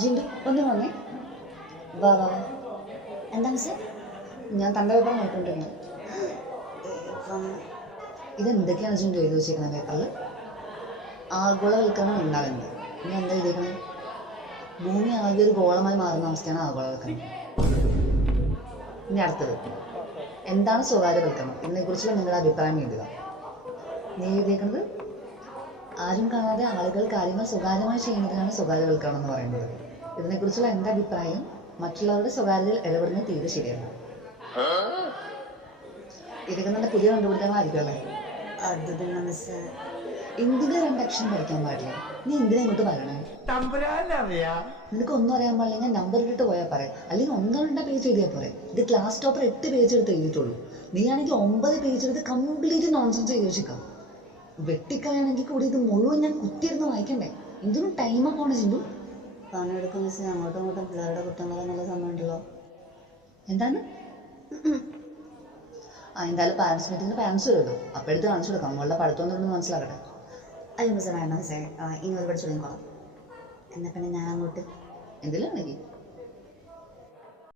ജിൻഡു ഒന്ന് വന്നേ. വാ വാ വാ. എന്താ മിസ്സേ? ഞാൻ തൻ്റെ പേപ്പർ നോക്കിക്കൊണ്ടിരുന്നു. ഇതെന്തൊക്കെയാണ് ജിൻഡു എഴുതി വെച്ചേക്കുന്നത് പേപ്പറിൽ? ആഗോളവൽക്കരണം ഉണ്ടാകുന്നത്. ഇനി എന്താ എഴുതിയേക്കണത്? ഭൂമി ആകെ ഒരു ഗോളമായി മാറുന്ന അവസ്ഥയാണ് ആഗോളവൽക്കരണം. ഇനി അടുത്തത് എന്താണ് സ്വകാര്യവൽക്കരണം? ഇതിനെക്കുറിച്ചുള്ള നിങ്ങളുടെ അഭിപ്രായം എഴുതുക. നീ എഴുതിയേക്കുന്നത് ആരും കാണാതെ ആളുകൾ കാര്യങ്ങൾ സ്വകാര്യമായി ചെയ്യുന്നതിനാണ് സ്വകാര്യവൽക്കരണം എന്ന് പറയുന്നത്. ഇതിനെക്കുറിച്ചുള്ള എൻ്റെ അഭിപ്രായം മറ്റുള്ളവരുടെ സ്വകാര്യതയിൽ ഇടപെടുന്നത് തീരെ ശരിയല്ല. ഇതൊക്കെ നല്ല പുതിയ കണ്ടുപിടുത്തങ്ങളായിരിക്കും അല്ലേ? അത് പിന്നെ മിസ്സേ, എന്തിന്റെ രണ്ടക്ഷരം പഠിക്കാൻ പാടില്ല. നീ എന്തിനാ ഇങ്ങോട്ട് പറയണേ? നിനക്ക് ഒന്നും അറിയാൻ പാടില്ല. ഞാൻ നമ്പർ ഇട്ടിട്ട് പോയാൽ പറയാം, അല്ലെങ്കിൽ 1-2 പേജ് എഴുതിയാൽ പോരെ. ഇത് ക്ലാസ് ടോപ്പർ 8 പേജ് എടുത്ത് എഴുതിയിട്ടുള്ളൂ. നീ ആണെങ്കിൽ 9 പേജ് എടുത്ത് കംപ്ലീറ്റ് നോൺസെൻസ് എഴുതി വെച്ചിക്കാം. വെട്ടിക്കളയാണെങ്കിൽ കൂടി ഇത് മുഴുവൻ ഞാൻ കുത്തിയിരുന്ന് വായിക്കണ്ടേ? എന്തിനും ടൈമൊക്കെ ആണ് ചിന്തു. പണിയെടുക്കും മിസ്സേ. അങ്ങോട്ടും ഇങ്ങോട്ടും പിള്ളേരുടെ കുറ്റം പറയാനുള്ള സമയമുണ്ടല്ലോ. എന്താണ്? എന്തായാലും പാരൻസ് മീറ്റിങ്ങിന് പാരൻസ് വരുമല്ലോ, അപ്പം എടുത്ത് കാണിച്ചു കൊടുക്കാം. നമ്മളുടെ പഠിത്തമൊന്നും മനസ്സിലാക്കട്ടെ. അയ്യോ മിസ്സേ, വേണ്ട മിസ്സേ, ഇനി ഒരുപാട് ചൊല്ലിക്കോളാം. എന്നാൽ പിന്നെ ഞാൻ അങ്ങോട്ട് എന്തെങ്കിലും ഉണ്ടെങ്കിൽ